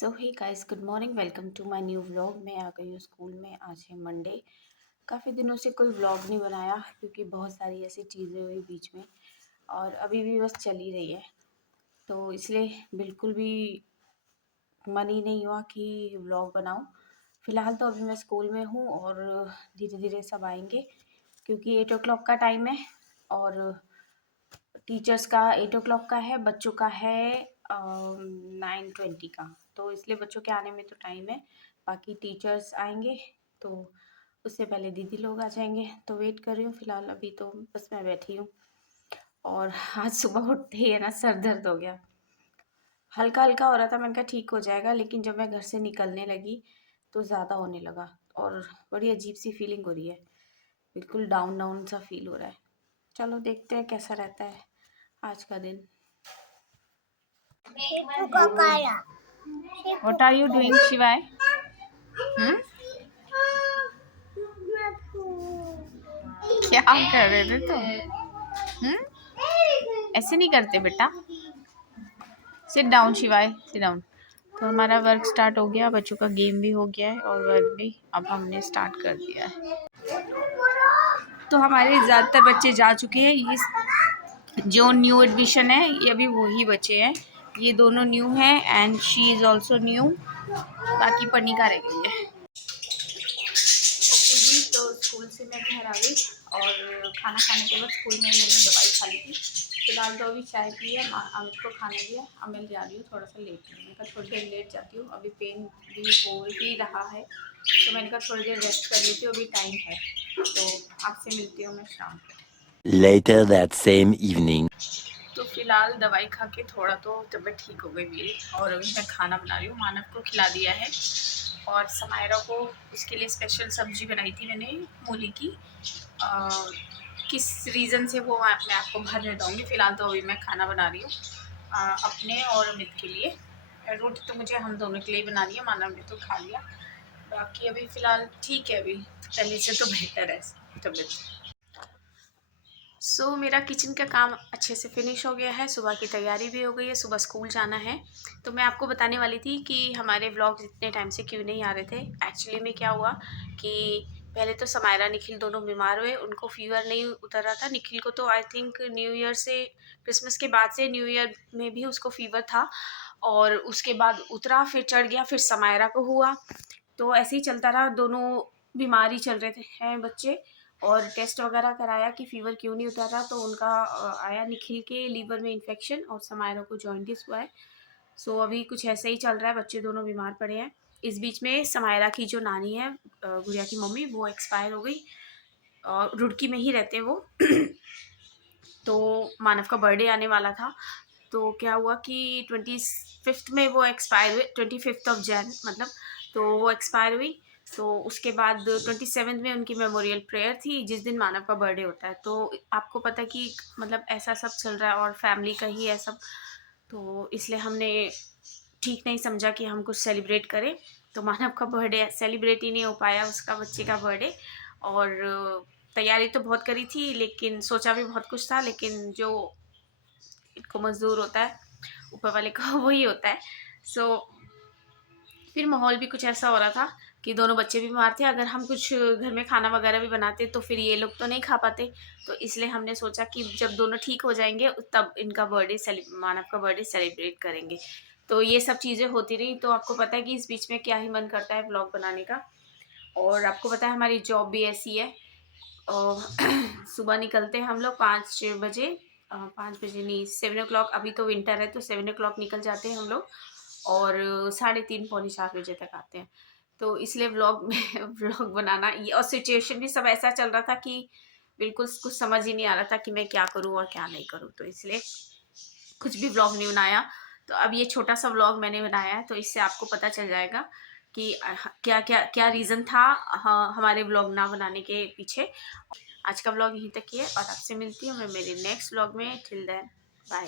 So hey guys, good morning, welcome to my new vlog. मैं आ गई हूँ स्कूल में। आज है मंडे। काफ़ी दिनों से कोई व्लॉग नहीं बनाया क्योंकि बहुत सारी ऐसी चीज़ें हुई बीच में और अभी भी बस चल ही रही है, तो इसलिए बिल्कुल भी मन ही नहीं हुआ कि व्लॉग बनाऊँ। फ़िलहाल तो अभी मैं स्कूल में हूँ और धीरे धीरे सब आएंगे क्योंकि 8 o'clock का टाइम है और टीचर्स का 8 o'clock का है, बच्चों का है 9:20 का, तो इसलिए बच्चों के आने में तो टाइम है। बाकी टीचर्स आएंगे तो उससे पहले दीदी लोग आ जाएंगे, तो वेट कर रही हूँ। फ़िलहाल अभी तो बस मैं बैठी हूँ और आज सुबह उठते ही है ना सर दर्द हो गया। हल्का हल्का हो रहा था, मैंने कहा ठीक हो जाएगा, लेकिन जब मैं घर से निकलने लगी तो ज़्यादा होने लगा और बड़ी अजीब सी फीलिंग हो रही है। बिल्कुल डाउन डाउन सा फील हो रहा है। चलो देखते हैं कैसा रहता है आज का दिन। What are you doing, Shivai? क्या कर रहे थे तुम? ऐसे नहीं करते बेटा। सिट डाउन शिवाय, सिट डाउन। तो हमारा वर्क स्टार्ट हो गया, बच्चों का गेम भी हो गया है और वर्क भी अब हमने स्टार्ट कर दिया है। तो हमारे ज़्यादातर बच्चे जा चुके हैं। ये जो न्यू एडमिशन है ये अभी वही बचे हैं। ये दोनों न्यू हैं and she is also new. बाकी पनिका रह गई है। ओके जी, तो स्कूल से मैं घर आ गई और खाना खाने के बाद स्कूल में मैंने दवाई खा ली थी। फिलहाल तो अभी चाय पी है, अमित को खाना दिया। अब मैं जा रही हूँ थोड़ा सा लेट। मैंने कहा थोड़ी देर लेट जाती हूँ, अभी पेन भी हो ही रहा है, तो मैंने कहा थोड़ी देर रेस्ट कर लेती हूँ, अभी टाइम है। तो आपसे मिलती हूँ मैं शाम को। Later that same evening. तो फिलहाल दवाई खा के थोड़ा तो तबीयत ठीक हो गई मेरी और अभी मैं खाना बना रही हूँ। मानव को खिला दिया है और समायरा को उसके लिए स्पेशल सब्जी बनाई थी मैंने मूली की। किस रीज़न से वो मैं आपको बाद में बताऊँगी। फ़िलहाल तो अभी मैं खाना बना रही हूँ अपने और अमित के लिए। रोटी तो मुझे हम दोनों के लिए बनानी है, मानव ने तो खा लिया। बाकी अभी फ़िलहाल ठीक है, अभी पहले से तो बेहतर है तबीयत। मेरा किचन का काम अच्छे से फिनिश हो गया है, सुबह की तैयारी भी हो गई है, सुबह स्कूल जाना है। तो मैं आपको बताने वाली थी कि हमारे व्लॉग्स इतने टाइम से क्यों नहीं आ रहे थे। एक्चुअली में क्या हुआ कि पहले तो समायरा निखिल दोनों बीमार हुए, उनको फ़ीवर नहीं उतर रहा था। निखिल को तो आई थिंक न्यू ईयर से, क्रिसमस के बाद से न्यू ईयर में भी उसको फ़ीवर था और उसके बाद उतरा, फिर चढ़ गया, फिर समायरा को हुआ। तो ऐसे ही चलता रहा, दोनों बीमार ही चल रहे थे हैं बच्चे। और टेस्ट वगैरह कराया कि फ़ीवर क्यों नहीं उतर रहा, तो उनका आया निखिल के लीवर में इन्फेक्शन और समायरा को जॉइंटिस हुआ है। अभी कुछ ऐसे ही चल रहा है, बच्चे दोनों बीमार पड़े हैं। इस बीच में समायरा की जो नानी है, गुड़िया की मम्मी, वो एक्सपायर हो गई और रुड़की में ही रहते हैं वो। तो मानव का बर्थडे आने वाला था, तो क्या हुआ कि 25 में वो एक्सपायर हुए, 25 मतलब, तो वो एक्सपायर हुई। तो उसके बाद 27 में उनकी मेमोरियल प्रेयर थी, जिस दिन मानव का बर्थडे होता है। तो आपको पता है कि मतलब ऐसा सब चल रहा है और फैमिली का ही है सब, तो इसलिए हमने ठीक नहीं समझा कि हम कुछ सेलिब्रेट करें। तो मानव का बर्थडे सेलिब्रेट ही नहीं हो पाया, उसका बच्चे का बर्थडे। और तैयारी तो बहुत करी थी, लेकिन सोचा भी बहुत कुछ था, लेकिन जो इनको मंजूर होता है ऊपर वाले का वही होता है। फिर माहौल भी कुछ ऐसा हो रहा था कि दोनों बच्चे भी बीमार थे। अगर हम कुछ घर में खाना वगैरह भी बनाते तो फिर ये लोग तो नहीं खा पाते, तो इसलिए हमने सोचा कि जब दोनों ठीक हो जाएंगे तब इनका मानव का बर्थडे सेलिब्रेट करेंगे। तो ये सब चीज़ें होती रही। तो आपको पता है कि इस बीच में क्या ही मन करता है व्लॉग बनाने का। और आपको पता है हमारी जॉब भी ऐसी है और सुबह निकलते हैं हम लोग 5 बजे, 5 बजे नहीं, 7 o'clock। अभी तो विंटर है तो 7 o'clock निकल जाते हैं हम लोग और 3:30 पौने 4 बजे तक आते हैं। तो इसलिए व्लॉग में व्लॉग बनाना ये, और सिचुएशन भी सब ऐसा चल रहा था कि बिल्कुल कुछ समझ ही नहीं आ रहा था कि मैं क्या करूँ और क्या नहीं करूँ, तो इसलिए कुछ भी व्लॉग नहीं बनाया। तो अब ये छोटा सा व्लॉग मैंने बनाया है, तो इससे आपको पता चल जाएगा कि क्या क्या क्या रीज़न था हमारे व्लॉग ना बनाने के पीछे। आज का व्लॉग यहीं तक ही है और आपसे मिलती हूँ मैं मेरे नेक्स्ट व्लॉग में। Till then, bye.